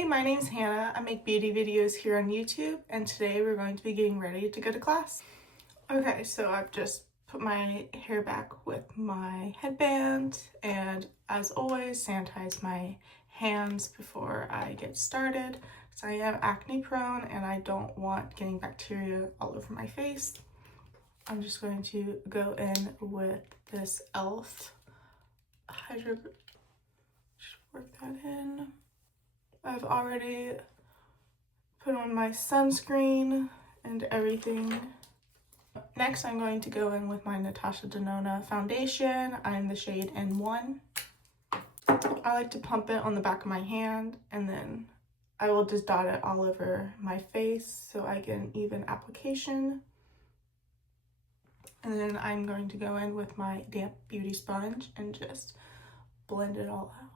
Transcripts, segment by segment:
Hey, my name's Hannah. I make beauty videos here on YouTube, and today we're going to be getting ready to go to class. Okay, so I've just put my hair back with my headband, and as always, sanitize my hands before I get started because I am acne prone and I don't want getting bacteria all over my face. I'm just going to go in with this e.l.f. Hydro. Just work that in. I've already put on my sunscreen and everything. Next, I'm going to go in with my Natasha Denona foundation. I'm the shade N1. I like to pump it on the back of my hand, and then I will just dot it all over my face so I get an even application. And then I'm going to go in with my damp beauty sponge and just blend it all out.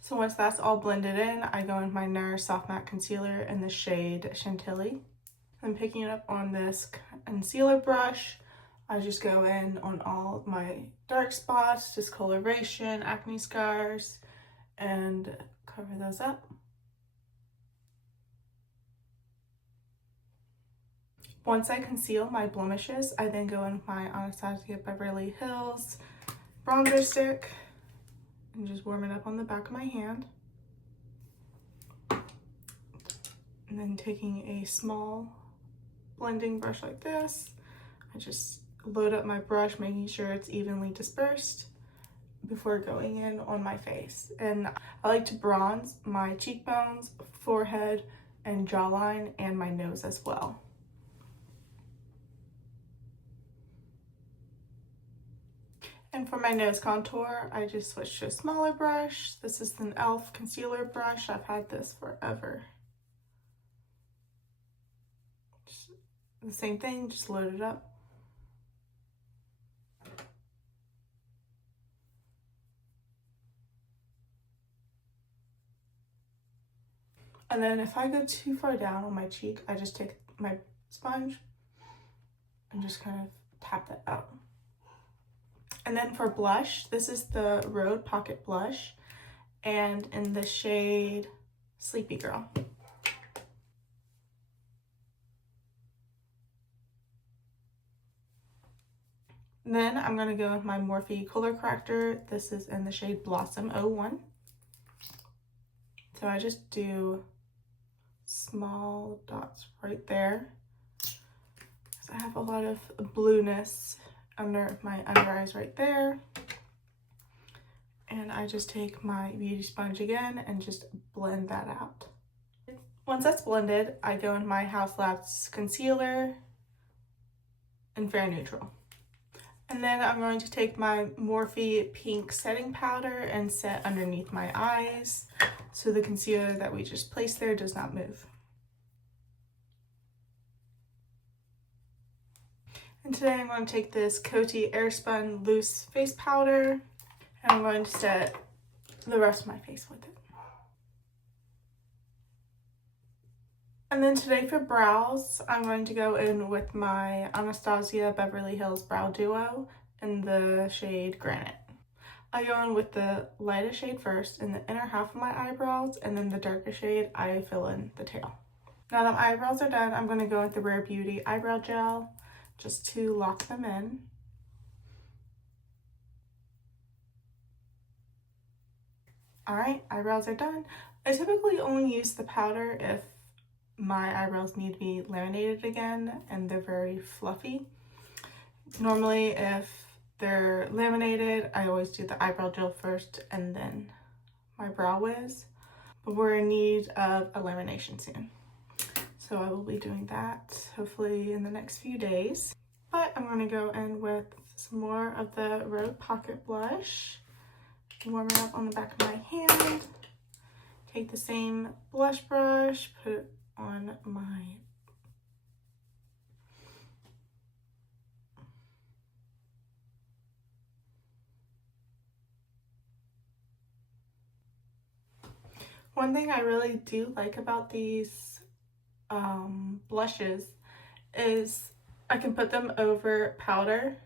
So once that's all blended in, I go in with my NARS Soft Matte Concealer in the shade Chantilly. I'm picking it up on this concealer brush. I just go in on all my dark spots, discoloration, acne scars, and cover those up. Once I conceal my blemishes, I then go in with my Anastasia Beverly Hills bronzer stick and just warm it up on the back of my hand. And then taking a small blending brush like this, I just load up my brush, making sure it's evenly dispersed before going in on my face. And I like to bronze my cheekbones, forehead, and jawline, and my nose as well. And for my nose contour, I just switched to a smaller brush. This is an e.l.f. concealer brush. I've had this forever. Just the same thing, just load it up. And then if I go too far down on my cheek, I just take my sponge and just kind of tap that out. And then for blush, this is the Rhode Pocket Blush, and in the shade Sleepy Girl. Then I'm going to go with my Morphe Color Corrector. This is in the shade Blossom 01. So I just do small dots right there, because I have a lot of blueness under my under eyes right there. And I just take my beauty sponge again and just blend that out. Once that's blended, I go in my Haus Labs concealer in Fair Neutral. And then I'm going to take my Morphe Pink Setting Powder and set underneath my eyes so the concealer that we just placed there does not move. And today I'm going to take this Coty Airspun Loose Face Powder, and I'm going to set the rest of my face with it. And then today for brows, I'm going to go in with my Anastasia Beverly Hills Brow Duo in the shade Granite. I go in with the lightest shade first in the inner half of my eyebrows, and then the darker shade I fill in the tail. Now that my eyebrows are done, I'm going to go with the Rare Beauty Eyebrow Gel just to lock them in. Alright, eyebrows are done. I typically only use the powder if my eyebrows need to be laminated again and they're very fluffy. Normally, if they're laminated, I always do the eyebrow gel first and then my brow wiz. But we're in need of a lamination soon, so I will be doing that hopefully in the next few days. But I'm going to go in with some more of the Rhode Pocket Blush, warm it up on the back of my hand, take the same blush brush, put it on my one thing I really do like about these blushes is I can put them over powder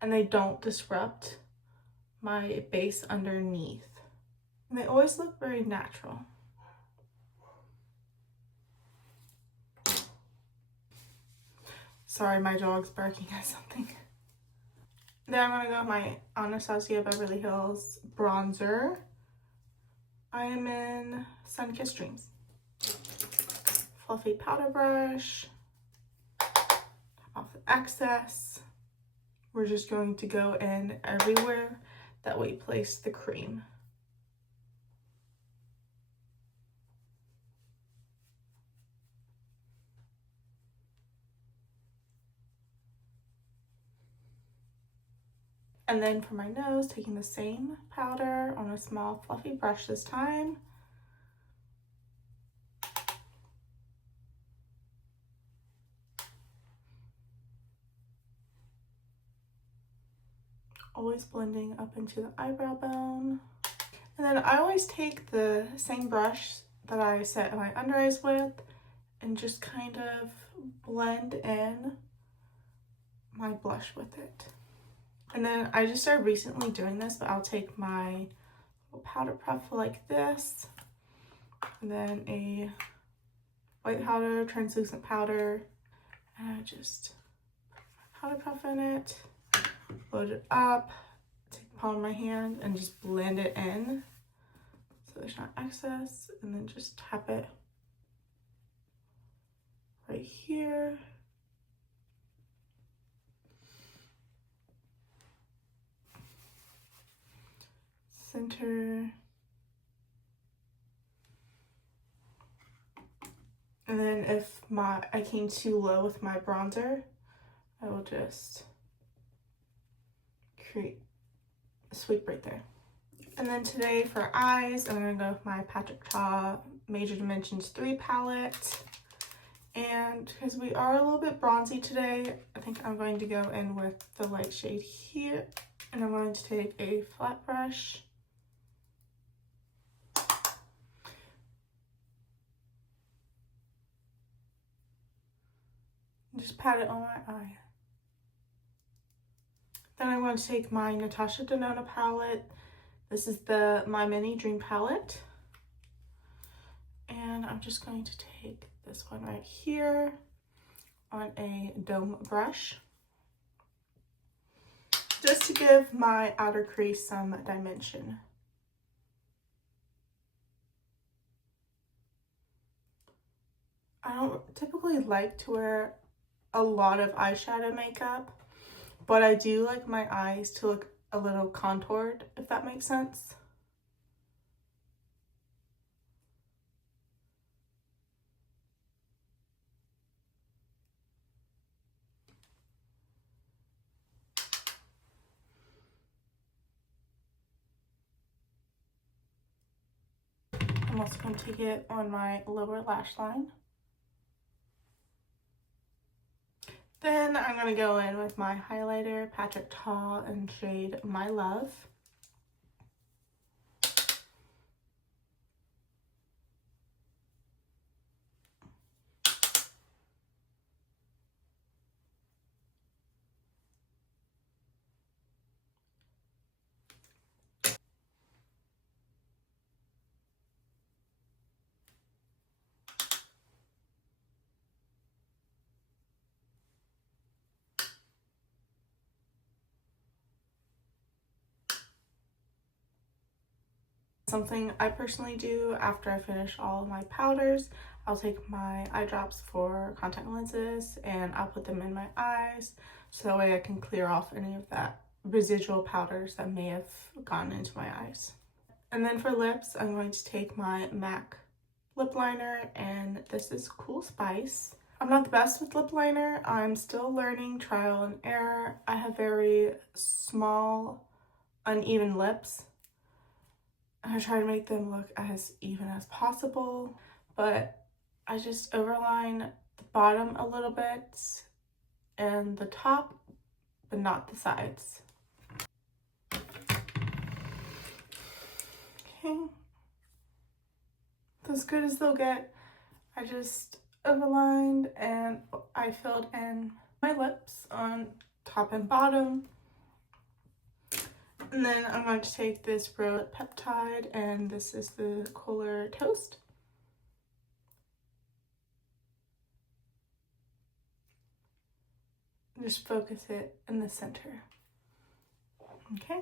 and they don't disrupt my base underneath. And they always look very natural. Sorry, my dog's barking at something. Then I'm going to go with my Anastasia Beverly Hills bronzer. I am in Sunkissed Dreams. Fluffy powder brush. Tap off the excess. We're just going to go in everywhere that we place the cream. And then for my nose, taking the same powder on a small fluffy brush this time. Always blending up into the eyebrow bone. And then I always take the same brush that I set my under eyes with and just kind of blend in my blush with it. And then I just started recently doing this, but I'll take my little powder puff like this, and then a white powder, translucent powder, and I just put my powder puff in it, load it up, take the palm of my hand and just blend it in so there's not excess, and then just tap it right here. Center. And then if I came too low with my bronzer, I will just create a sweep right there. And then today for eyes, I'm going to go with my Patrick Ta Major Dimensions 3 palette. And because we are a little bit bronzy today, I think I'm going to go in with the light shade here. And I'm going to take a flat brush. Just pat it on my eye. Then I'm going to take my Natasha Denona palette. This is the My Mini Dream palette. And I'm just going to take this one right here on a dome brush, just to give my outer crease some dimension. I don't typically like to wear a lot of eyeshadow makeup, but I do like my eyes to look a little contoured, if that makes sense. I'm also going to take it on my lower lash line. Then I'm going to go in with my highlighter, Patrick Ta, in shade My Love. Something I personally do after I finish all of my powders, I'll take my eye drops for contact lenses and I'll put them in my eyes so that way I can clear off any of that residual powders that may have gone into my eyes. And then for lips, I'm going to take my MAC lip liner, and this is Cool Spice. I'm not the best with lip liner. I'm still learning, trial and error. I have very small, uneven lips. I try to make them look as even as possible, but I just overline the bottom a little bit and the top, but not the sides. Okay, as good as they'll get. I just overlined and I filled in my lips on top and bottom. And then I'm going to take this Rose Peptide, and this is the Kohler Toast. Just focus it in the center. Okay.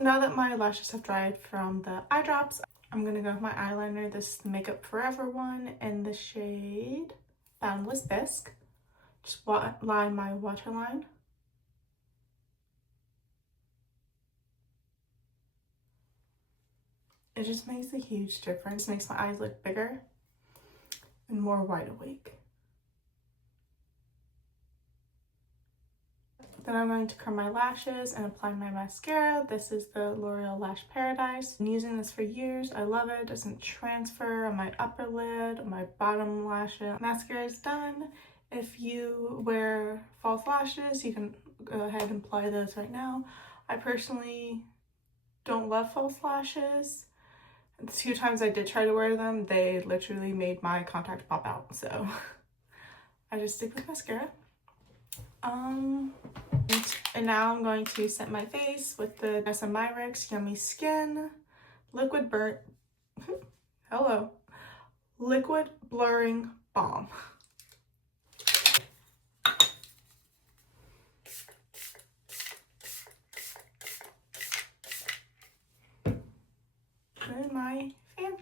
Now that my lashes have dried from the eye drops, I'm gonna go with my eyeliner. This is the Makeup Forever one in the shade Boundless Bisque. Just line my waterline. It just makes a huge difference. It makes my eyes look bigger and more wide awake. Then I'm going to curl my lashes and apply my mascara. This is the L'Oreal Lash Paradise. I've been using this for years. I love it. It doesn't transfer on my upper lid, on my bottom lashes. Mascara is done. If you wear false lashes, you can go ahead and apply those right now. I personally don't love false lashes. The 2 times I did try to wear them, they literally made my contact pop out. So I just stick with mascara. And now I'm going to set my face with the Myricks Yummy Skin Liquid Liquid Blurring Balm. And my fan.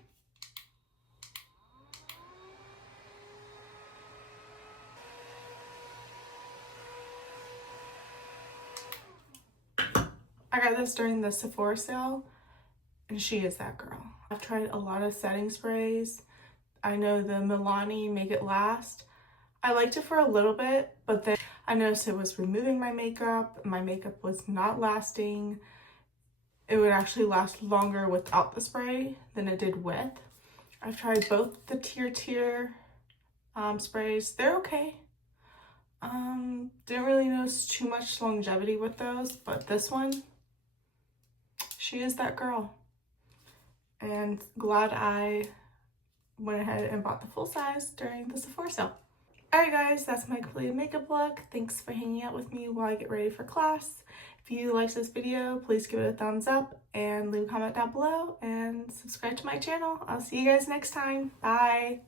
I got this during the Sephora sale, and she is that girl. I've tried a lot of setting sprays. I know the Milani Make It Last. I liked it for a little bit, but then I noticed it was removing my makeup. My makeup was not lasting. It would actually last longer without the spray than it did with. I've tried both the Tear sprays. They're okay. Didn't really notice too much longevity with those, but this one, she is that girl. And glad I went ahead and bought the full size during the Sephora sale. Alright guys, that's my completed makeup look. Thanks for hanging out with me while I get ready for class. If you liked this video, please give it a thumbs up and leave a comment down below and subscribe to my channel. I'll see you guys next time. Bye!